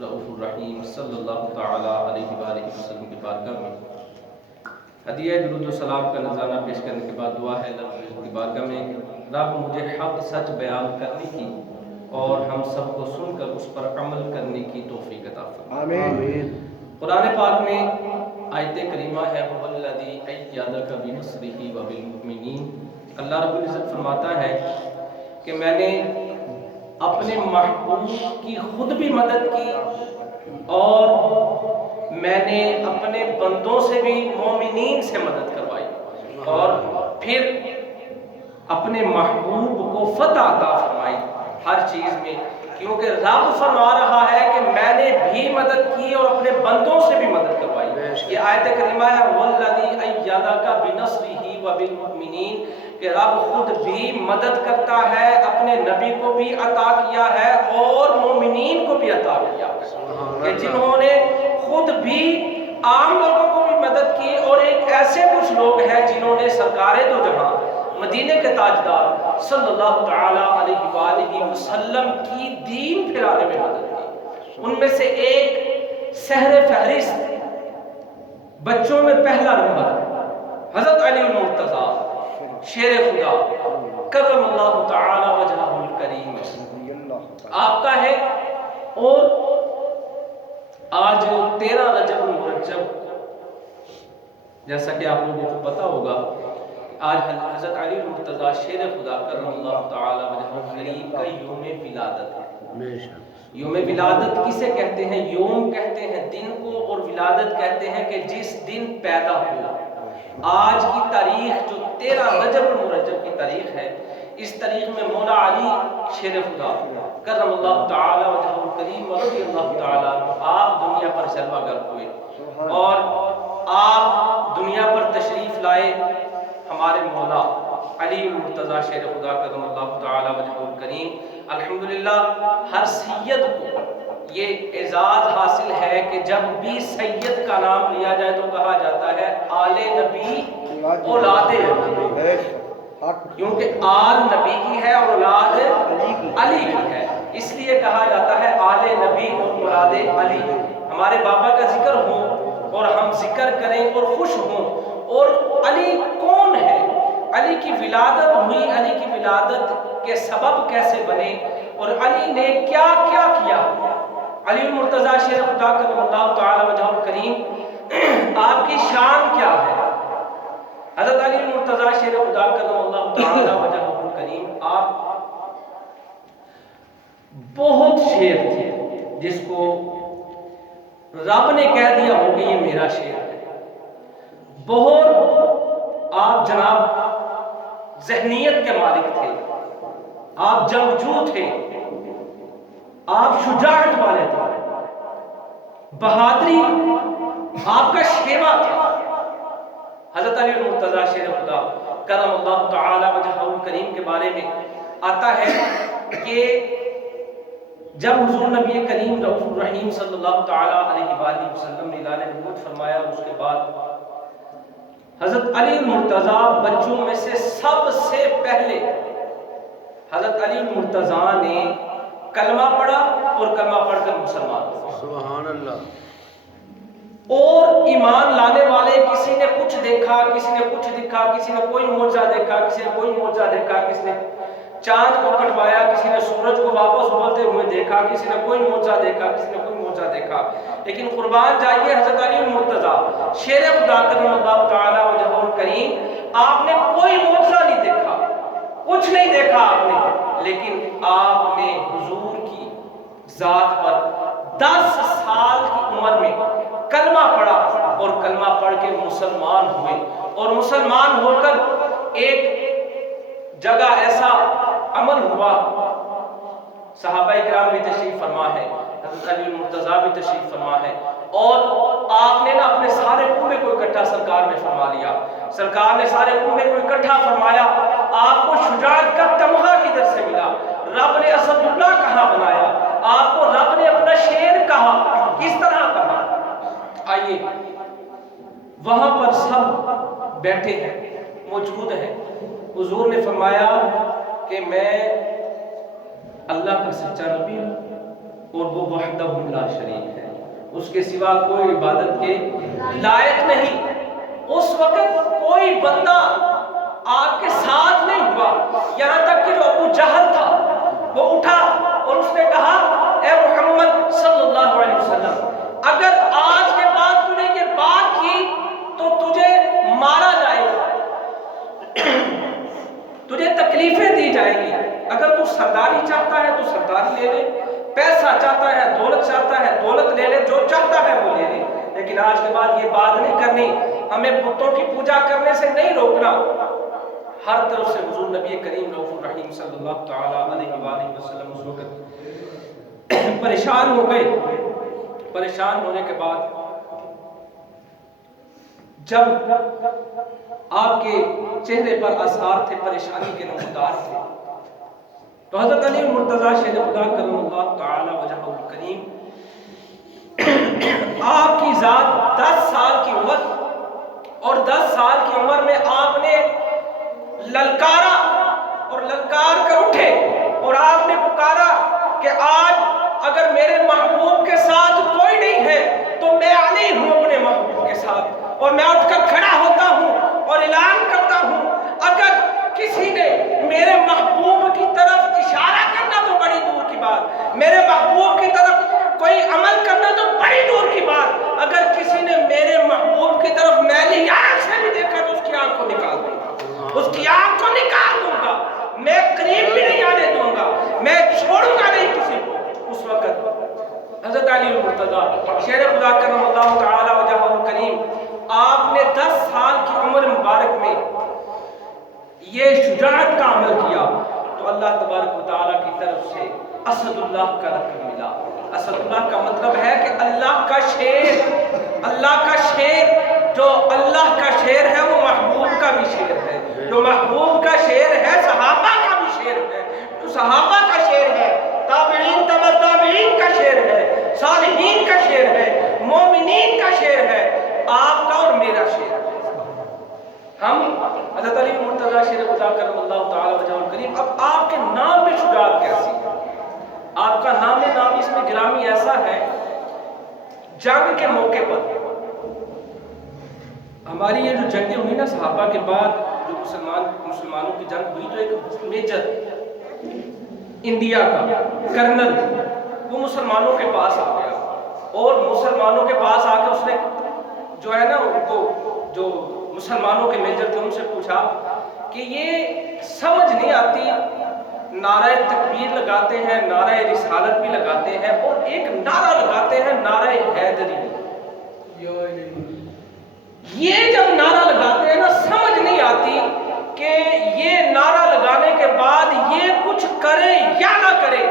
رؤوف الرحیم صلی اللہ تعالی علیہ وآلہ وسلم کی بارگاہ میں ہدیہ درود و سلام کا نذرانہ پیش کرنے کے بعد دعا ہے اللہ کی بارگاہ میں رب مجھے حق سچ بیان کرنے کی اور ہم سب کو سن کر اس پر عمل کرنے کی توفیق عطا فرمائے آمین۔ قرآن پاک میں آیت کریمہ ہے وَالَّذِي أَيَّدَكَ بِنَصْرِهِ وَبِالْمُؤْمِنِينَ۔ اللہ رب العزت فرماتا ہے کہ میں نے اپنے محبوب کی خود بھی مدد کی اور میں نے اپنے بندوں سے بھی مومنین سے مدد کروائی اور پھر اپنے محبوب کو فتح عطا فرمائی ہر چیز میں، کیونکہ رب فرما رہا ہے کہ میں نے بھی مدد کی اور اپنے بندوں سے بھی مدد کروائی۔ یہ آیت کریمہ ہے وَالَّذِي أَيَّدَكَ بِنَصْرِهِ وَبِالْمُؤْمِنِينَ کہ رب خود بھی مدد کرتا ہے، اپنے نبی کو بھی عطا کیا ہے اور مومنین کو بھی عطا کیا ہے کہ جنہوں نے خود بھی عام لوگوں کو بھی مدد کی اور ایک ایسے کچھ لوگ ہیں جنہوں نے سرکار دو جہاں مدینے کے تاجدار صلی اللہ تعالی علیہ وآلہ وسلم کی دین پھیلانے میں مدد کی۔ ان میں سے ایک سحر فہرست بچوں میں پہلا نمبر حضرت علی المرتضیٰ شیر خدا کرم اللہ تعالی وجہہ الکریم آپ کا ہے، اور آج 13 رجب المرجب جیسا کہ آپ لوگوں کو پتا ہوگا آج حضرت علی المرتضیٰ شیر خدا کرم اللہ تعالی وجہہ الکریم کا یوم ولادت ہے۔ یوم ولادت کسے کہتے ہیں؟ یوم کہتے ہیں دن کو، اور ولادت کہتے ہیں کہ جس دن پیدا ہوا۔ آج کی تاریخ جو 13 رجب المرجب کی تاریخ ہے، اس تاریخ میں مولا علی شیر خدا کرم اللہ تعالی وجہہ الکریم رضی اللہ تعالی آپ دنیا پر جلوہ گر ہوئے اور آپ دنیا پر تشریف لائے۔ ہمارے مولا علی المرتضیٰ شیر خدا کرم اللہ تعالی وجہہ الکریم، الحمدللہ ہر سید کو یہ اعزاز حاصل ہے کہ جب بھی سید کا نام لیا جائے تو کہا جاتا ہے آل نبی اولاد نبی، کیونکہ آل نبی کی ہے اور اولاد علی کی ہے، اس لیے کہا جاتا ہے آل نبی اور اولاد علی۔ ہمارے بابا کا ذکر ہو اور ہم ذکر کریں اور خوش ہوں، اور علی کون ہے، علی کی ولادت ہوئی، علی کی ولادت کے سبب کیسے بنے اور علی نے کیا کیا کیا۔ علی المرتضیٰ شیر خدا کرم اللہ تعالی وجہہ الکریم آپ کی شان کیا ہے؟ حضرت علی المرتضیٰ شیر خدا کرم اللہ تعالی وجہہ الکریم آپ بہت شیر تھے جس کو رب نے کہہ دیا ہو کہ یہ میرا شیر ہے۔ بہت آپ جناب ذہنیت کے مالک تھے، آپ جنگجو تھے، آپ شجاعت والے تھے، بہادری آپ کا شیوا تھا۔ حضرت علی المرتضیٰ شیر خدا کرم اللہ تعالی وجہہ الکریم کے بارے میں آتا ہے کہ جب حضور نبی کریم رؤوف الرحیم صلی اللہ تعالی علیہ وآلہ وسلم نے اعلان نبوت فرمایا، اس کے بعد حضرت علی المرتضیٰ بچوں میں سے سب سے پہلے حضرت علی المرتضیٰ نے کلمہ پڑھا اور کلمہ پڑھ کر مسلمان ہوا۔ سبحان اللہ۔ اور ایمان لانے والے کسی نے کچھ دیکھا، کسی نے کچھ دکھا، کسی نے کوئی معجزہ دیکھا، کسی نے کوئی معجزہ دیکھا، کسی نے چاند کو کٹوایا، کسی نے سورج کو واپس ابلتے ہوئے دیکھا، کسی نے کوئی معجزہ دیکھا، کسی نے کوئی معجزہ دیکھا، لیکن قربان جائیے حضرت علی المرتضیٰ شیر خدا کرم اللہ تعالی وجہہ الکریم آپ نے کوئی معجزہ نہیں دیکھا، کچھ نہیں دیکھا آپ نے، لیکن آپ نے حضور کی ذات پر 10 سال کی عمر میں کلمہ پڑھا اور کلمہ پڑھ کے مسلمان ہوئے، اور مسلمان ہو کر ایک جگہ ایسا عمل ہوا، صحابہ کرام بھی تشریف فرما ہے، حضرت علی المرتضیٰ بھی تشریف فرما ہے، اور آپ نے نا اپنے سارے کنبے کو اکٹھا سرکار نے فرما لیا، سرکار نے سارے کنبے کو اکٹھا فرمایا، آپ کو شجاعت کا تمغہ کدھر سے ملا، رب نے اسد اللہ کہاں بنایا، آپ کو رب نے اپنا شیر کہا، کس طرح کہا۔ آئیے وہاں پر سب بیٹھے ہیں، موجود ہیں، حضور نے فرمایا کہ میں اللہ کا سچا نبی ہوں اور وہ وحدہ لا شریک ہے، اس کے سوا کوئی عبادت کے لائق نہیں۔ اس وقت کوئی بندہ آپ کے ساتھ نہیں ہوا، یہاں تک کہ جو ابو جہل تھا وہ اٹھا اور اس نے کہا اے محمد صلی اللہ علیہ وسلم، اگر آج کے بعد تو نے یہ بات کی تو تجھے مارا جائے گا، تجھے تکلیفیں دی جائیں گی۔ اگر تو سرداری چاہتا ہے تو سرداری لے لے، پیسہ چاہتا ہے، دولت چاہتا ہے، دولت لے لے، جو چاہتا ہے وہ لے لے، لیکن آج کے بعد یہ بات نہیں کرنی، ہمیں بتوں کی پوجا کرنے سے نہیں روکنا۔ ہر طرف سے حضور نبی کریم رؤوف الرحیم صلی اللہ تعالی علیہ وآلہ وسلم اس وقت پریشان ہو گئے۔ پریشان ہونے کے بعد جب آپ کے چہرے پر آثار تھے، پریشانی کے نمودار تھے، تو حضرت علی مرتضیٰ شیر خدا کرم اللہ تعالی وجہہ الکریم آپ کی ذات 10 سال کی عمر، اور 10 سال کی عمر میں آپ نے للکارا اور للکار کر اٹھے اور آپ نے پکارا کہ آج اگر میرے محبوب کے ساتھ کوئی نہیں ہے تو میں علی ہوں اپنے محبوب کے ساتھ، اور میں اٹھ کر کھڑا ہوتا ہوں اور اعلان کرتا ہوں اگر کسی نے میرے محبوب کی طرف اشارہ کرنا تو بڑی دور کی بات، میرے محبوب کی طرف کوئی عمل کرنا تو بڑی دور کی بات، اگر کسی نے میرے محبوب کی طرف میلی آنکھ سے بھی دیکھا تو اس کی آنکھ کو نکال دوں گا، اس کی آنکھ کو نکال دوں گا، میں قریب بھی نہیں آنے دوں گا، میں چھوڑوں گا نہیں کسی کو۔ اس وقت حضرت علی مرتضیٰ شیر خدا کرم اللہ تعالی وجہہ الکریم آپ نے 10 سال کی عمر مبارک میں یہ شجاعت کا عمل کیا تو اللہ تبارک و تعالی کی طرف سے اسد اللہ کا لقب ملا۔ اسد اللہ کا مطلب ہے کہ اللہ کا شیر، اللہ کا شیر، جو اللہ کا شیر ہے وہ محبوب کا بھی شیر ہے، جو محبوب کا شیر ہے صحابہ کا بھی شیر ہے، جو صحابہ کا شیر ہے تابعین تبع تابعین کا شیر ہے، صالحین کا شیر ہے، مومنین کا شیر ہے، آپ کا اور میرا شیر ہے۔ ہم حضرت علی مرتضیٰ شیر خدا کرم اللہ تعالی وجہہ الکریم، اب آپ کے نام میں شجاعت کیسی ہے؟ آپ کا نام اس میں گرامی ایسا ہے، جنگ کے موقع پر ہماری یہ جو جنگیں ہوئی نا صحابہ کے بعد، جو مسلمانوں کی جنگ ہوئی، تو ایک میجر انڈیا کا کرنل وہ مسلمانوں کے پاس آ گیا، اور مسلمانوں کے پاس آ کے اس نے جو ہے نا ان کو، جو مسلمانوں کے میجر تھے، ان سے پوچھا کہ یہ سمجھ نہیں آتی، نعرہ تکبیر لگاتے ہیں، نعرہ رسالت بھی لگاتے ہیں، اور ایک نعرہ لگاتے ہیں نعرہ حیدری، یہ جب نعرہ لگاتے ہیں نا سمجھ نہیں آتی کہ یہ نعرہ لگانے کے بعد یہ کچھ کرے یا نہ کرے،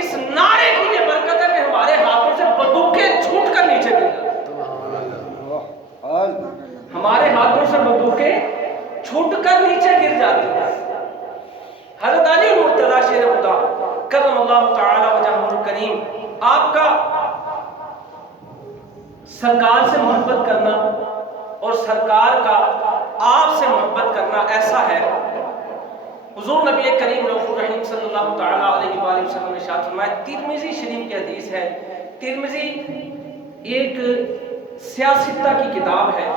اس نعرے کی یہ برکت ہے کہ ہمارے ہاتھوں سے بندوقیں چھوٹ کر نیچے گر جاتی، ہمارے ہاتھوں سے بندوقیں چھوٹ کر نیچے گر جاتی ہیں۔ حضرت علی مرتضیٰ شیر خدا کرم اللہ تعالی وجہہ الکریم، آپ کا سرکار سے محبت کرنا اور سرکار کا آپ سے محبت کرنا ایسا ہے، حضور نبی کریم رؤوف الرحیم صلی اللہ تعالی علیہ وآلہ وسلم نے ارشاد فرمایا، ترمذی شریف کی حدیث ہے، ترمذی ایک سیاستہ کی کتاب ہے،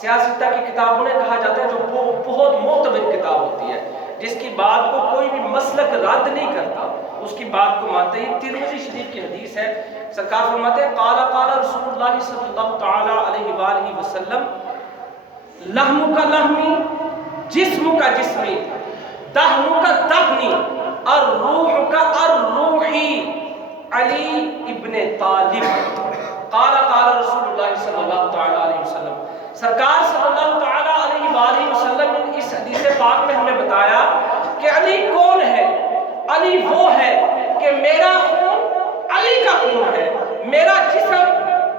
سیاستہ کی کتاب انہیں کہا جاتا ہے جو بہت معتبر کتاب ہوتی ہے، جس کی بات کو کوئی بھی مسلک رد نہیں کرتا، اس کی بات کو مانتے ہی۔ ترمذی شریف کی حدیث ہے، سرکار فرماتے ہیں قال رسول اللہ صلی اللہ تعالی علیہ وآلہ وسلم لحم کا لحمی، جسم کا جسمی، دہن کا دہنی، اور روح کا الروحی، علی ابن طالب۔ قال رسول اللہ صلی اللہ تعالی علیہ وسلم، سرکار صلی اللہ تعالی علیہ وآلہ وسلم نے اس حدیث پاک میں ہمیں بتایا کہ علی کون ہے؟ علی وہ ہے کہ میرا خون علی کا خون ہے، میرا جسم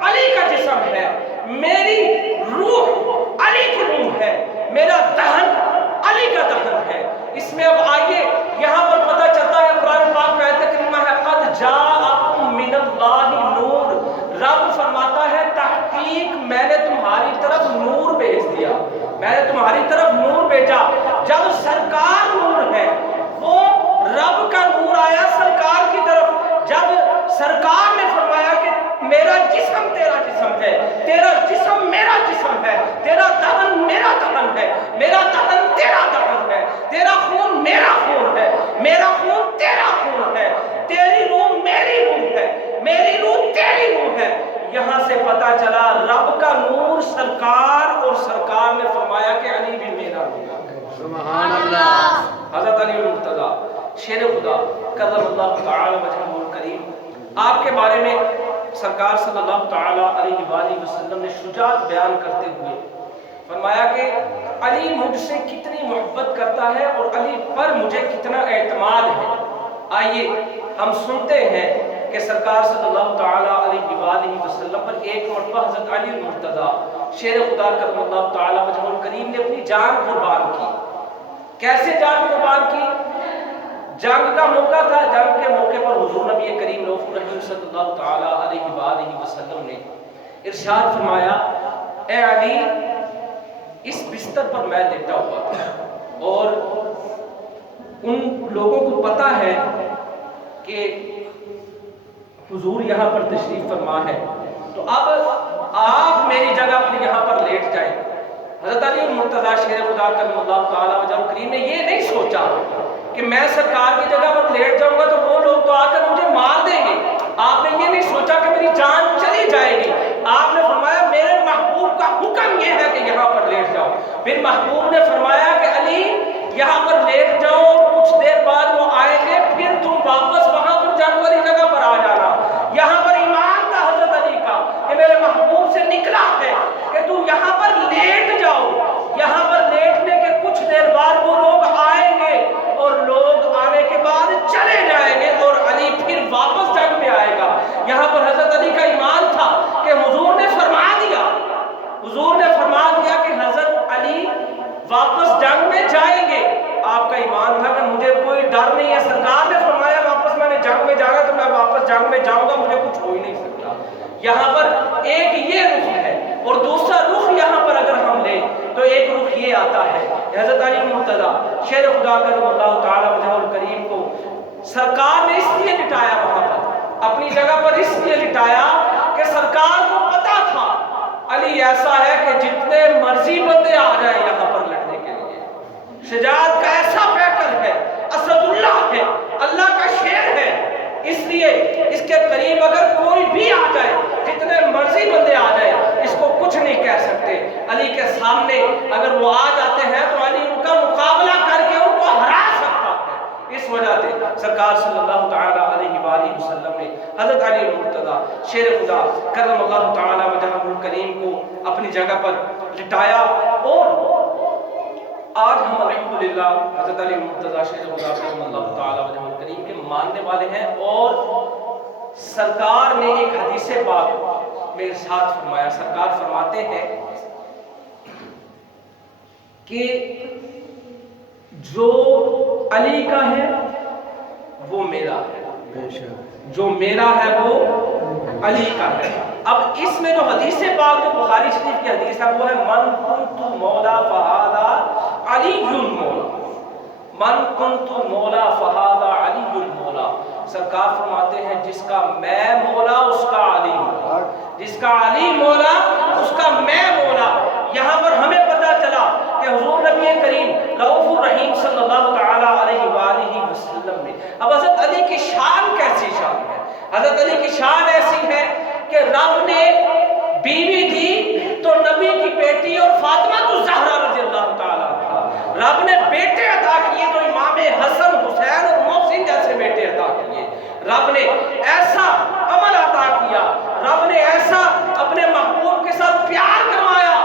علی کا جسم ہے، میری روح علی کی روح ہے، میرا دہن علی کا دہن ہے۔ اس میں اب آئیے یہاں پر پتہ چلتا ہے، قرآن پاک میں آیت کریمہ ہے قد جاءکم من اللہ نور، رب فرماتا ہے تحقیق میں نے تمہاری طرف نور بھیج دیا، میں نے تمہاری طرف نور بھیجا۔ جب سرکار نور ہے، وہ رب کا نور آیا سرکار کی طرف، جب سرکار میرا جسم تیرا جسم ہے، تیرا جسم میرا جسم ہے، تیرا دہن میرا دہن ہے، میرا دہن تیرا دہن ہے، تیرا خون میرا خون ہے، میرا خون تیرا خون ہے، تیری روح میری روح ہے، میری روح تیری روح ہے۔ یہاں سے پتا چلا رب کا نور سرکار، اور سرکار نے فرمایا کہ علی بھی میرا نور ہے۔ سبحان اللہ۔ حضرت علی المرتضیٰ شیر خدا کرم اللہ تعالی وجہہ الکریم، آپ کے بارے میں سرکار صلی اللہ تعالی علیہ وآلہ وسلم نے شجاعت بیان کرتے ہوئے فرمایا کہ علی مجھ سے کتنی محبت کرتا ہے اور علی پر مجھے کتنا اعتماد ہے۔ آئیے ہم سنتے ہیں کہ سرکار صلی اللہ تعالی علیہ وآلہ وسلم پر ایک مرتبہ حضرت علی المرتضیٰ شیر خدا کرم اللہ تعالی وجہہ الکریم نے اپنی جان قربان کی۔ کیسے جان قربان کی؟ جنگ کا موقع تھا، جنگ کے موقع پر حضور نبی کریم رؤوف الرحیم صلی اللہ تعالی علیہ وآلہ وسلم نے ارشاد فرمایا، اے علی اس بستر پر میں لیٹا ہوا تھا اور ان لوگوں کو پتا ہے کہ حضور یہاں پر تشریف فرما ہے، تو اب آپ میری جگہ پر یہاں پر لیٹ جائیں۔ حضرت علی المرتضیٰ شیر خدا کرم اللہ تعالی وجہہ الکریم نے یہ نہیں سوچا کہ میں سرکار کی جگہ پر لیٹ جاؤں گا تو وہ لوگ تو آ کر مجھے مار دیں گے۔ آپ نے یہ نہیں سوچا کہ میری جان چلی جائے گی، آپ نے فرمایا میرے محبوب کا حکم یہ ہے کہ یہاں پر لیٹ جاؤ۔ پھر محبوب نے فرمایا کہ علی یہاں پر لیٹ جاؤ، کچھ دیر بعد وہ آئیں گے، پھر تم واپس وہاں پر جنگ والی جگہ پر آ جانا۔ یہاں پر ایمان تھا حضرت علی کا کہ میرے محبوب سے نکلا ہے کہ تو یہاں پر لیٹ جاؤ، یہاں پر لیٹنے کے کچھ دیر بعد وہ لوگ آئیں گے اور لوگ آنے کے بعد چلے جائیں گے اور علی پھر واپس جنگ میں آئے گا۔ یہاں پر حضرت علی کا ایمان تھا کہ حضور نے فرما دیا، حضور نے فرما دیا کہ حضرت علی واپس جنگ میں جائیں گے۔ آپ کا ایمان تھا کہ مجھے کوئی ڈر نہیں ہے، سرکار نے فرمایا واپس میں نے جنگ میں جانا تو میں واپس جنگ میں جاؤں گا، مجھے کچھ ہو ہی نہیں سکتا۔ یہاں پر ایک یہ رخ ہے، اور دوسرا رخ یہاں پر اگر ہم لیں تو ایک رخ یہ آتا ہے، حضرت علی المرتضیٰ شیر خدا کرم اللہ تعالی وجہہ الکریم کو سرکار نے اس لیے لٹایا وہاں پر، اپنی جگہ پر اس لیے لٹایا کہ سرکار کو پتا تھا علی ایسا ہے کہ جتنے مرضی بندے آ جائیں یہاں پر لڑنے کے لیے، شجاعت کا ایسا پیکر ہے، اسد اللہ ہے، اللہ کا شیر ہے، اس لیے اس کے قریب اگر کوئی بھی آ جائے، جتنے مرضی بندے آ جائے، اس کو کچھ نہیں کہہ سکتے۔ علی کے سامنے اگر وہ آ جاتے ہیں تو علی ان کا مقابلہ کر کے ان کو ہرا سکتا ہے۔ اس وجہ سے سرکار صلی اللہ تعالی علیہ وآلہ وسلم نے حضرت علی المرتضیٰ شیر خدا کرم اللہ تعالی وجہہ الکریم کو اپنی جگہ پر لٹایا، اور آج ہم الحمدللہ حضرت علی المرتضیٰ شیر خدا کرم اللہ تعالی وجہہ الکریم کے ماننے والے ہیں، اور سرکار نے ایک حدیث پاک میں ارشاد فرمایا، سرکار فرماتے ہیں کہ جو علی کا ہے وہ میرا ہے، جو میرا ہے وہ علی کا ہے۔ اب اس میں جو حدیث پاک جو بخاری شریف کی حدیث ہے وہ ہے من کنت مولا فہذا علی مولا، من کنت مولا فہذا علی مولا۔ سرکار فرماتے ہیں جس کا میں مولا اس کا علی مولا، جس کا علی مولا اس کا میں مولا۔ یہاں پر ہمیں پتا چلا کہ حضور نبی کریم رؤوف الرحیم صلی اللہ تعالی علیہ وآلہ وسلم نے، اب حضرت علی کی شان کیسی شان ہے؟ حضرت علی کی شان ایسی ہے کہ رب نے بیوی دی تو نبی کی بیٹی اور فاطمہ الزہرا رضی اللہ تعالی عنہ، رب نے بیٹے عطا کیے تو امام حسن حسین اور محسن جیسے بیٹے عطا کیے، رب نے ایسا عمل عطا کیا، رب نے ایسا اپنے محبوب کے ساتھ پیار کروایا۔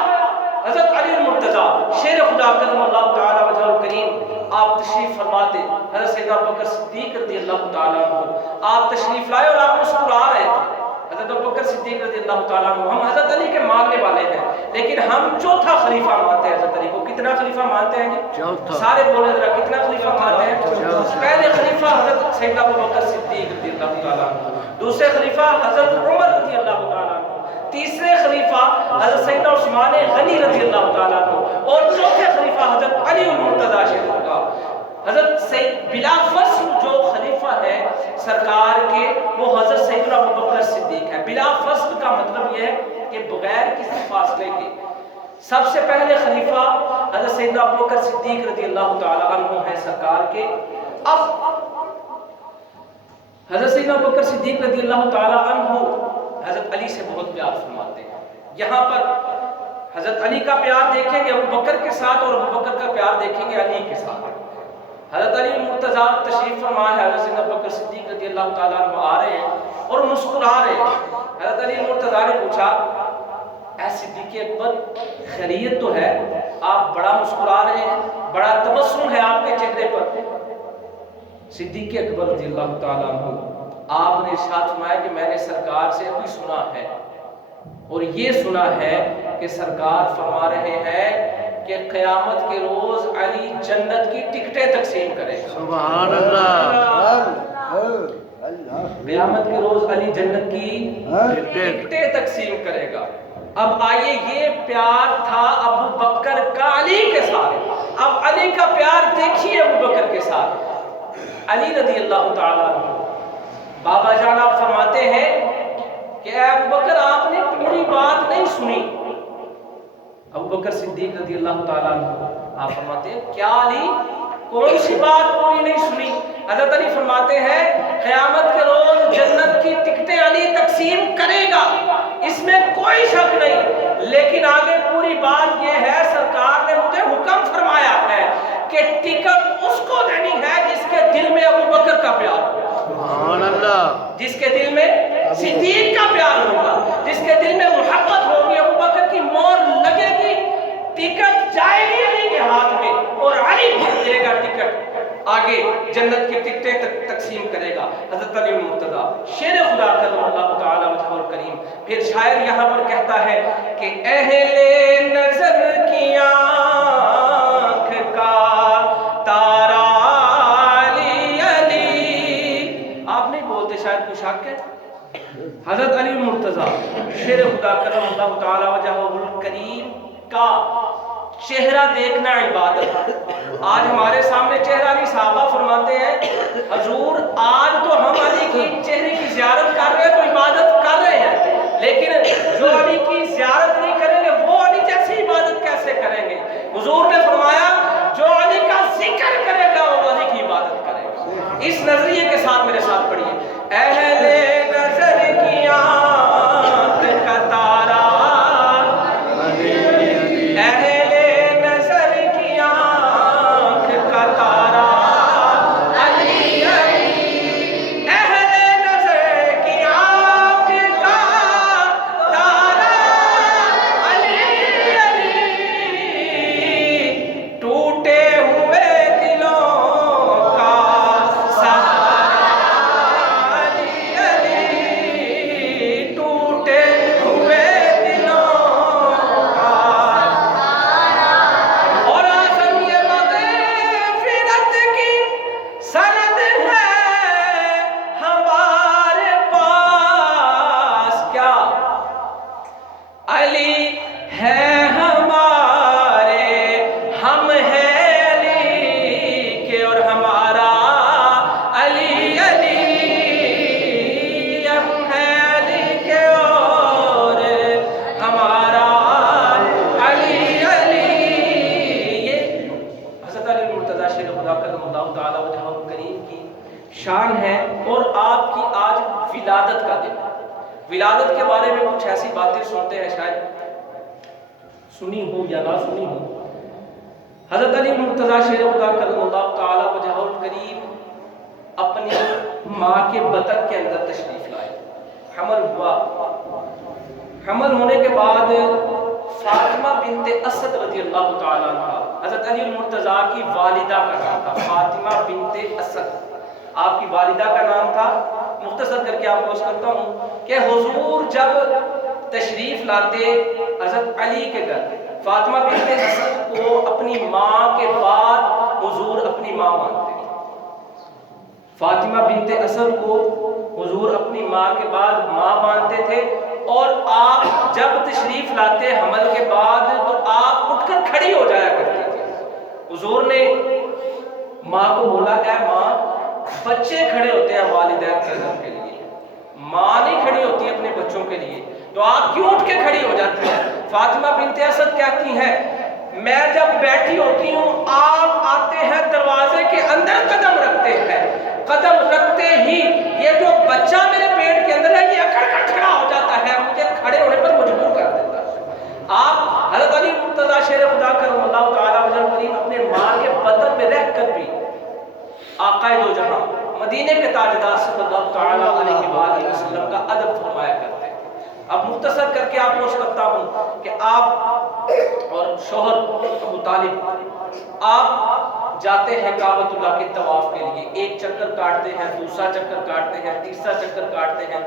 حضرت علی المرتضیٰ شیر خدا کرم اللہ تعالی وجہہ الکریم آپ تشریف فرماتے، حضرت سیدنا ابوبکر صدیق رضی اللہ تعالیٰ عنہ آپ تشریف لائے اور آپ مسکرا رہے تھے۔ حضرت ابوبکر صدیق رضی اللہ تعالیٰ عنہ، ہم حضرت علی کے ماننے والے ہیں، لیکن ہم چوتھا خلیفہ مانتے ہیں حضرت علی کو۔ کتنا خلیفہ مانتے ہیں جی؟ سارے بولے ذرا، کتنا خلیفہ مانتے ہیں؟ پہلے خلیفہ حضرت سیدنا ابوبکر صدیق رضی اللہ تعالیٰ عنہ، دوسرے خلیفہ حضرت عمر رضی اللہ تعالیٰ عنہ، تیسرے خلیفہ حضرت سیدنا عثمان غنی رضی اللہ تعالیٰ عنہ، اور چوتھے خلیفہ حضرت علی المرتضیٰ شیر خدا۔ حضرت سید بلا فصل جو خلیفہ ہے سرکار کے وہ حضرت سیدنا ابوبکر صدیق ہے، بلا بلا فصل کا مطلب یہ ہے کہ بغیر کسی فاصلے کے سب سے پہلے خلیفہ حضرت سیدنا ابوبکر صدیق رضی اللہ تعالی عنہ ہے سرکار کے. اب حضرت سیدنا ابوبکر صدیق رضی اللہ تعالی عنہ حضرت علی سے بہت پیار فرماتے ہیں. یہاں پر حضرت علی کا پیار دیکھیں گے ابوبکر کے ساتھ اور ابوبکر کا پیار دیکھیں گے علی کے ساتھ. حضرت علی مرتضیٰ تشریف فرما ہے, حضرت سیدنا ابوبکر صدیق رضی اللہ تعالیٰ عنہ آ رہے ہیں اور مسکرا رہے ہیں. حضرت علی مرتضیٰ نے پوچھا اے صدیق اکبر خیریت تو ہے, آپ بڑا مسکرا رہے ہیں, بڑا تبسم ہے آپ کے چہرے پر. صدیق اکبر رضی اللہ تعالیٰ عنہ آپ نے ارشاد فرمایا کہ میں نے سرکار سے ابھی سنا ہے اور یہ سنا ہے کہ سرکار فرما رہے ہیں کہ قیامت کے روز علی جنت کی ٹکٹیں تقسیم کرے گا. سبحان اللہ. قیامت کے روز علی جنت کی ٹکٹیں تقسیم کرے گا. اب آئیے, یہ پیار تھا ابو بکر کا علی کے ساتھ. اب علی کا پیار دیکھیے ابو بکر کے ساتھ. علی رضی اللہ تعالیٰ عنہ بابا جان آپ فرماتے ہیں کہ اے ابو بکر آپ نے پوری بات نہیں سنی. ابو بکر صدیق رضی اللہ تعالیٰ عنہ آپ فرماتے ہیں کیا علی کون سی بات پوری نہیں سنی؟ حضرت علی فرماتے ہیں قیامت کے روز جنت کی ٹکٹیں علی تقسیم کرے گا, اس میں کوئی شک نہیں, لیکن آگے پوری بات یہ ہے سرکار نے مجھے حکم فرمایا ہے کہ ٹکٹ اس کو دینی ہے جس کے دل میں ابو بکر کا پیار ہوگا. سبحان اللہ. جس کے دل میں صدیق کا پیار ہوگا, جس کے دل میں محبت ہوگی, ابو بکر کی مور لگے گی, ٹکٹ جائے گی علی کے ہاتھ میں اور علی بھر دے گا ٹکٹ, آگے جنت کی ٹکٹیں تقسیم کرے گا. حضرت علی مرتضیٰ شیر خدا کرم اللہ تعالی وجہہ الکریم. پھر شاعر یہاں پر کہتا ہے کہ اہل نظر کی آنکھ کا تارا علی علی. آپ نہیں بولتے شاید کچھ حق ہے. حضرت علی مرتضیٰ شیر خدا کرم اللہ تعالی وجہہ الکریم کا چہرہ دیکھنا عبادت. آج ہمارے سامنے چہرہ نہیں, صحابہ فرماتے ہیں حضور آج تو ہم علی کی چہرے کی زیارت کر رہے ہیں تو عبادت کر رہے ہیں, لیکن جو علی کی زیارت نہیں کریں گے وہ علی جیسی عبادت کیسے کریں گے؟ حضور نے فرمایا جو علی کا ذکر کرے گا وہ علی کی عبادت کرے گا. اس نظریے کے ساتھ میرے ساتھ پڑھیے اہل نظر کی آنکھ کا تارا, اہل نظر کی آنکھ کا تارا علی علی, اہل نظر کی آنکھ کا تارا علی علی, ٹوٹے ہوئے دلوں کا سہارا علی علی, ٹوٹے ہوئے دلوں کا. اور آسم یہ مغفرت کی سند ہے ہمارے پاس, کیا علی ہے ہمارے, ہم ہیں علی کے اور ہمارا علی علی, ہم ہیں علی کے اور ہمارا علی علی. یہ حضرت علی مرتضیٰ شیر خدا کرم اللہ تعالی وجہہ الکریم کی شان ہے. اور آپ کی آج ولادت کا دن. ولادت کے بارے میں کچھ ایسی باتیں سنتے ہیں, شاید سنی ہو یا نہ سنی ہو. حضرت علی مرتضیٰ شیر خدا کرم اللہ تعالی وجہہ الکریم اپنی ماں کے بطن کے اندر تشریف لائے, حمل ہوا. حمل ہونے کے بعد فاطمہ بنت اسد رضی اللہ تعالی عنہ, حضرت علی مرتضیٰ کی والدہ کا نام تھا فاطمہ بنت اسد, آپ کی والدہ کا نام تھا. مختصر کر کے آپ کو کرتا ہوں کہ حضور جب تشریف لاتے حضرت علی کے گھر, فاطمہ بنت اسد کو اپنی ماں کے بعد حضور اپنی ماں مانتے. فاطمہ بنت اسد کو حضور اپنی ماں کے بعد ماں مانتے تھے, اور آپ جب تشریف لاتے حمل کے بعد تو آپ اٹھ کر کھڑی ہو جایا کرتی تھی. حضور نے ماں کو بولا اے ماں, بچے کھڑے ہوتے ہیں والدین کے نام کے لیے, ماں نہیں کھڑی ہوتی اپنے بچوں کے لیے تو آپ کیوں اٹھ کے کھڑی ہو جاتی ہیں؟ فاطمہ بنت اسد کہتی ہیں میں جب بیٹھی ہوتی ہوں آپ آتے ہیں دروازے کے اندر قدم رکھتے ہیں، قدم رکھتے ہی یہ جو بچہ میرے پیٹ کے اندر ہے یہ اکڑ کر کھڑا ہو جاتا ہے، مجھے کھڑے ہونے پر مجبور کر دیتا ہے۔ آپ حضرت علی مرتضیٰ شیر خدا کرم اللہ تعالیٰ وجہ کریم اپنے ماں کے بطن میں رہ کر بھی آقا دو جہاں مدینے کے تاجدار صلی اللہ تعالیٰ علیہ وآلہ وسلم کا ادب فرمایا کرتے ہیں۔ اب مختصر کر کے آپ کو سکتا ہوں کہ آپ اور شوہر ابو طالب آپ جاتے ہیں کعبۃ اللہ کے طواف کے لیے، ایک چکر کاٹتے ہیں، دوسرا چکر کاٹتے ہیں، تیسرا چکر کاٹتے ہیں،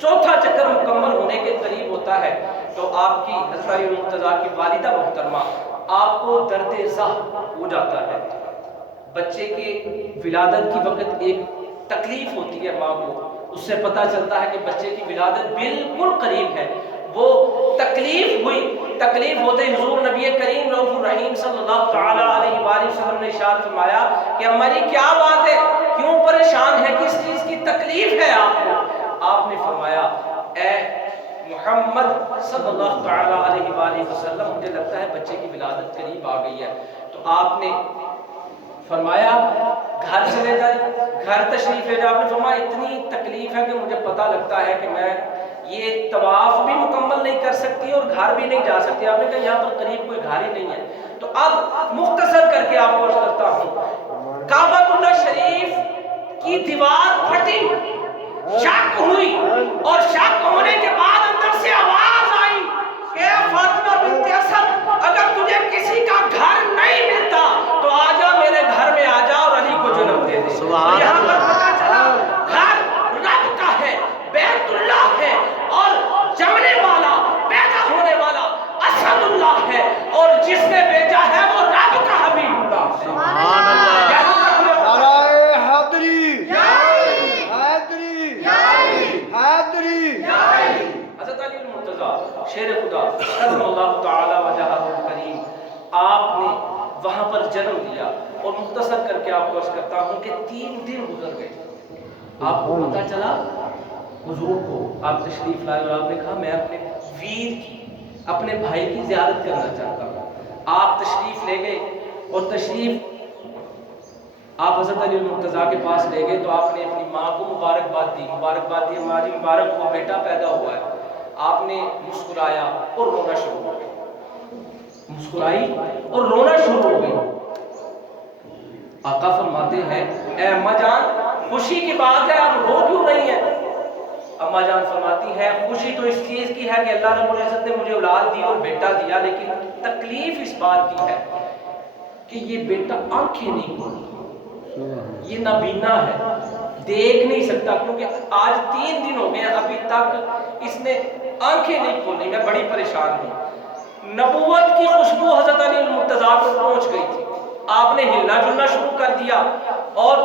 چوتھا چکر مکمل ہونے کے قریب ہوتا ہے تو آپ کی حضرت علی مرتضیٰ کی والدہ محترمہ آپ کو درد زہ ہو جاتا ہے۔ بچے کے ولادت کی وقت ایک تکلیف ہوتی ہے ماں کو، اس سے پتہ چلتا ہے کہ بچے کی ولادت بالکل قریب ہے، وہ تکلیف ہوئی، تکلیف ہوتے حضور نبی کریم رؤوف الرحیم صلی اللہ تعالی علیہ وآلہ وسلم نے ارشاد فرمایا کہ ہماری کیا بات ہے، کیوں پریشان ہے، کس چیز کی تکلیف ہے آپ کو؟ آپ نے فرمایا اے محمد صلی اللہ تعالی علیہ وآلہ وسلم مجھے لگتا ہے بچے کی ولادت قریب آ گئی ہے۔ تو آپ نے فرمایا گھر چلے جائیں، گھر تشریف لے جائیں۔ آپ نے فرمایا اتنی تکلیف ہے کہ مجھے پتہ لگتا ہے کہ میں یہ طواف بھی مکمل نہیں کر سکتی اور گھر بھی نہیں جا سکتی۔ آپ نے کہا یہاں پر قریب کوئی گھر ہی نہیں ہے۔ تو اب مختصر کر کے آپ کو عرض کرتا ہوں، کعبۃ اللہ شریف کی دیوار پھٹی، شک ہوئی اور شک ہونے کے بعد اندر سے آواز آئی کہ اے فاطمہ بنت اسد اگر تجھے کسی کا گھر نہیں ملتا تو آجا میرے گھر میں آجا اور علی کو جنم دے دے۔ سبحان یہاں پر اللہ۔ پتہ چلا گھر رب کا ہے، بیت اللہ ہے اور جمنے والا پیدا ہونے والا اسد اللہ ہے اور جس نے بیچا ہے وہ رب کا حبیب اللہ ہے۔ سبحان اللہ۔ نعرہ حیدری، حیدری، حیدری۔ حضرت علی المرتضیٰ شیر خدا کرم اللہ تعالی وجہہ الکریم آپ نے وہاں پر جنم لیا اور مختصر کر کے آپ کو عرض کرتا ہوں کہ 3 دن گزر گئے۔ آپ کو پتہ چلا حضور کو آپ تشریف لائے اور آپ نے کہا میں اپنے ویر کی، اپنے بھائی کی زیارت کرنا چاہتا ہوں۔ آپ تشریف لے گئے اور تشریف آپ حضرت علی المرتضیٰ کے پاس لے گئے تو آپ نے اپنی ماں کو مبارکباد دی، ماں جی مبارک ہو بیٹا پیدا ہوا ہے۔ آپ نے مسکرایا اور رونا شروع ہو گئی، مسکرائی اور رونا شروع ہو گئی۔ آقا فرماتے ہیں اے اماں جان خوشی کی بات ہے، آپ رو کیوں رہی ہیں؟ اماں جان فرماتی ہے خوشی تو اس چیز کی ہے کہ اللہ رب العزت نے مجھے اولاد دی اور بیٹا دیا، لیکن تکلیف اس بات کی ہے کہ یہ بیٹا آنکھیں نہیں کھولتا، یہ نابینا ہے، دیکھ نہیں سکتا، کیونکہ آج 3 دن ہو گئے ابھی تک اس نے آنکھیں نہیں کھولی، میں بڑی پریشان ہوں۔ نبوت کی خوشبو حضرت علی المرتضیٰ کو پہنچ گئی تھی، آپ نے ہلنا جلنا شروع کر دیا اور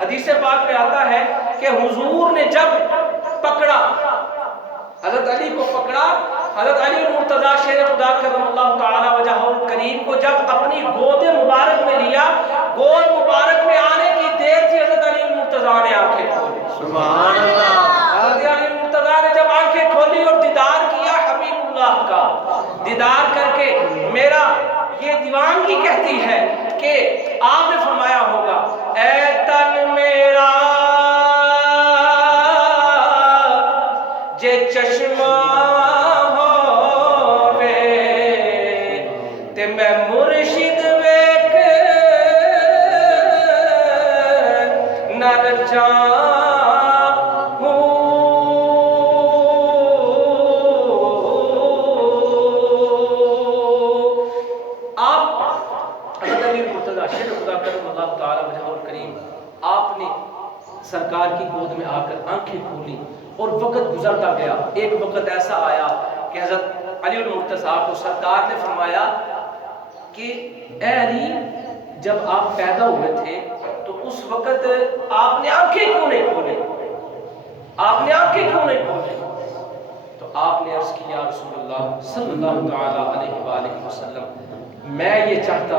حدیث پاک میں آتا ہے کہ حضور نے جب پکڑا حضرت علی کو پکڑا، حضرت علی المرتضیٰ شیر خدا کرم اللہ تعالی وجہہ الکریم کو جب اپنی گود مبارک میں لیا، گود مبارک میں آنے کی دیر تھی حضرت علی المرتضیٰ نے آنکھیں کھولی۔ سبحان اللہ۔ حضرت علی المرتضیٰ نے جب آنکھیں کھولی اور دیدار کیا حبیب اللہ کا، دیدار کر کے میرا یہ دیوانگی کہتی ہے کہ آپ نے فرمایا ہوگا اے تن میرا جے چشمہ ہووے تے میں مرشد ویکھ نر جاں آپ نے سرکار کی گود میں آ کر آنکھیں کھولی اور وقت گزرتا گیا۔ ایک وقت ایسا آیا کہ حضرت علی المرتضیٰ کو سرکار نے فرمایا کہ اے علی جب آپ پیدا ہوئے تھے تو اس وقت آپ نے آنکھیں کیوں نہیں کھولے، آپ نے آنکھیں کیوں نہیں کھولے؟ تو آپ نے عرض کیا یا رسول اللہ صلی اللہ تعالی علیہ وآلہ وسلم میں یہ چاہتا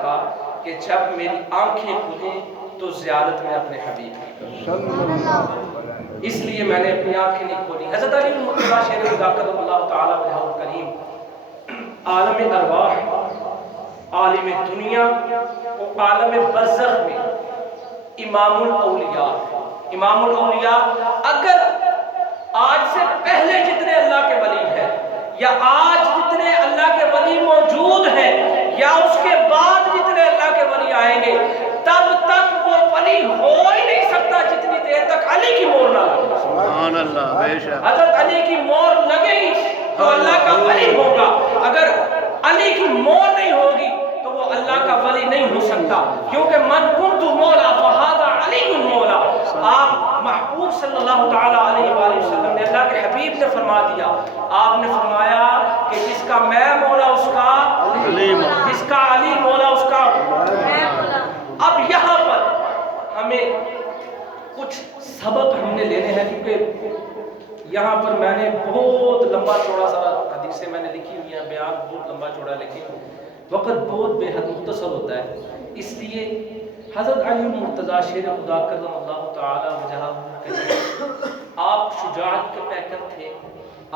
تھا کہ جب میری آنکھیں کھلیں تو زیارت میں اپنے حبیب کی کروں۔ اس لیے میں نے اپنی آنکھیں نہیں کھولی۔ حضرت علی المرتضیٰ شیر خدا قدم اللہ تعالی وجہہ الکریم عالم ارواح، عالم دنیا اور عالم برزخ میں امام الاولیاء، امام الاولیاء اگر آج سے پہلے جتنے اللہ کے ولی ہیں یا آج جتنے اللہ کے ولی موجود ہیں یا اس کے بعد جتنے اللہ کے ولی آئیں گے، تب تک وہ ولی ہو ہی نہیں سکتا جتنی دیر تک علی کی مہر نہ لگے۔ سبحان اللہ، بے شک۔ حضرت علی کی مہر لگے گی تو اللہ کا ولی ہوگا، اگر علی کی مہر نہیں ہوگی تو وہ اللہ کا ولی نہیں ہو سکتا، کیونکہ من کنت مولا فہذا علی مولا۔ آپ محبوب صلی اللہ تعالی علیہ وآلہ وسلم نے، اللہ کے حبیب نے فرما دیا، آپ نے فرمایا کہ جس کا میں مولا اس کا علی مولا، جس کا علی مولا اس کا میں مولا۔ اب یہاں پر ہمیں کچھ سبق ہم نے لینے ہیں، کیونکہ یہاں پر میں نے بہت لمبا چوڑا سا حدیثیں میں نے لکھی ہوئی ہیں، بیان بہت لمبا چوڑا، لیکن وقت بہت بے حد مختصر ہوتا ہے، اس لیے حضرت علی المرتضیٰ شیر خدا کرم اللہ تعالی وجہہ الکریم، آپ شجاعت کے پیکر تھے۔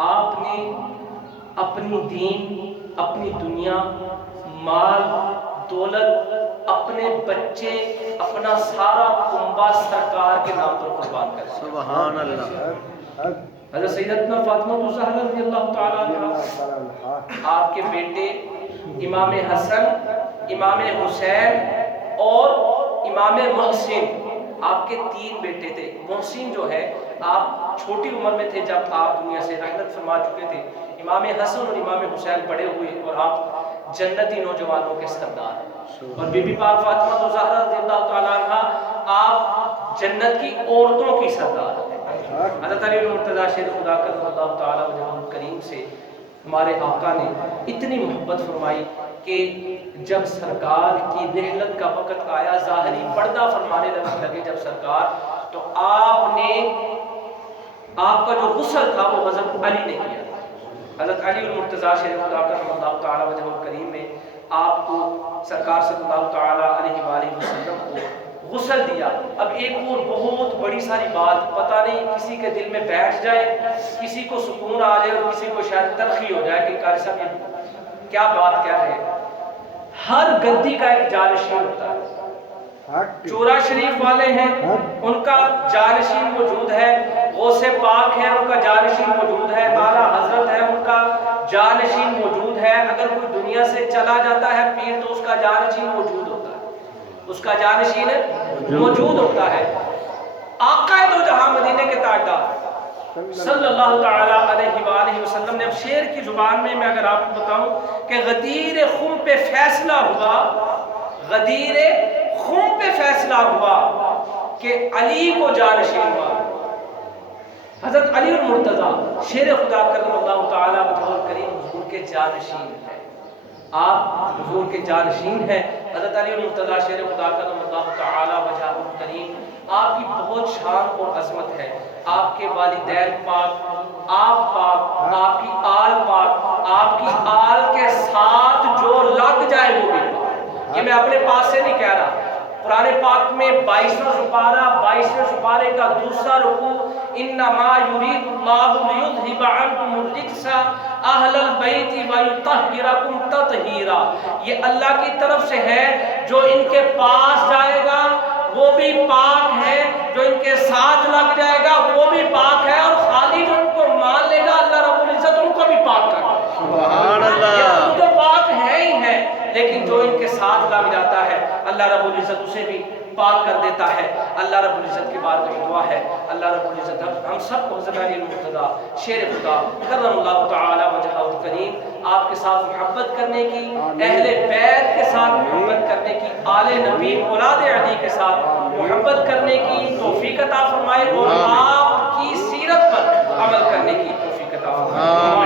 آپ نے اپنی دین، اپنی دنیا، مال، دولت، اپنے بچے، اپنا سارا کنبہ سرکار کے نام پر قربان کر دیا۔ سبحان اللہ۔ حضرت سیدتنا فاطمہ الزہرا رضی اللہ تعالیٰ عنہا، آپ کے بیٹے امام حسن، امام حسین اور امام محسن، آپ کے 3 بیٹے تھے۔ محسن جو ہے، آپ چھوٹی عمر میں تھے جب آپ دنیا سے رحلت فرما چکے تھے۔ امام حسن اور امام حسین بڑے ہوئے اور آپ جنتی نوجوانوں کے سردار، اور بی بی پاک فاطمہ الزہرا رضی اللہ تعالیٰ عنہا، آپ جنت کی عورتوں کی سردار ہیں۔ حضرت علی المرتضیٰ شیر خدا کرم اللہ تعالی وجہہ الکریم سے ہمارے آقا نے اتنی محبت فرمائی کہ جب سرکار کی رحلت کا وقت آیا، ظاہری پردہ فرمانے لگے جب سرکار، تو آپ کا جو غسل تھا وہ حضرت علی نے کیا۔ حضرت علی المرتضیٰ شیر خدا کرم اللہ تعالی وجہہ الکریم نے آپ کو، سرکار صلی اللہ تعالی علیہ وآلہ وسلم کو غسل دیا۔ اب ایک اور بہت بڑی ساری بات، پتہ نہیں کسی کے دل میں بیٹھ جائے، کسی کو سکون آ جائے اور کسی کو شاید تلخی ہو جائے کہ قاری صاحب یہ کیا بات کہہ رہے ہیں۔ ہر گدی کا ایک جانشین ہوتا ہے۔ چورا شریف والے ہیں، ان کا جانشین موجود ہے، غوث پاک ہے، ان کا جانشین موجود ہے، اعلیٰ حضرت ہے، ان کا جانشین موجود ہے۔ اگر کوئی دنیا سے چلا جاتا ہے پیر تو اس کا جانشین موجود ہوتا ہے، اس کا جانشین موجود ہوتا ہے۔ آقا دو جہاں مدینے کے تاجدار صلی اللہ تعالی علیہ وآلہ وسلم نے، اب شعر کی زبان میں اگر آپ کو بتاؤں کہ غدیر خم پہ فیصلہ ہوا، غدیر خم پہ فیصلہ ہوا کہ علی کو جانشین ہوا۔ حضرت علی المرتضیٰ شیر خدا کرم اللہ تعالی وجہہ الکریم حضور کے جانشین ہیں، آپ حضور کے جانشین ہیں۔ حضرت علی المرتضیٰ شیر خدا کرم اللہ تعالی وجہہ الکریم، آپ کی بہت شان اور عظمت ہے۔ آپ کے والدین پاک، آپ پاک، آپ کی آل پاک، آپ کی آل کے ساتھ جو لگ جائے وہ بھی پاک۔ یہ میں اپنے پاس سے نہیں کہہ رہا، قرآن پاک میں 22ویں سپارے کا دوسرا رکوع، انما یرید اللہ لیذھب عنکم الرجس اہل البیت ویطہرکم تطہیرا، یہ اللہ کی طرف سے ہے۔ جو ان کے پاس جائے گا وہ بھی پاک ہے، جو ان کے ساتھ لگ جائے گا وہ بھی پاک ہے، اور خالی جو ان کو مان لے گا اللہ رب العزت ان کو بھی پاک کر دے۔ سبحان اللہ۔ یہ تو پاک ہے ہی ہے، لیکن جو ان کے ساتھ لگ جاتا ہے اللہ رب العزت اسے بھی پاک کر دیتا ہے۔ اللہ رب العزت کی بارگاہ میں دعا ہے، اللہ رب العزت ہم سب کو حضرت علی المرتضیٰ شیر خدا کرم اللہ تعالی وجہہ الکریم، آپ کے ساتھ محبت کرنے کی، اہل بیت کے ساتھ محبت کرنے کی، آل نبی اولاد علی کے ساتھ محبت کرنے کی توفیق عطا فرمائے، اور آپ کی سیرت پر عمل کرنے کی توفیق عطا فرمائے۔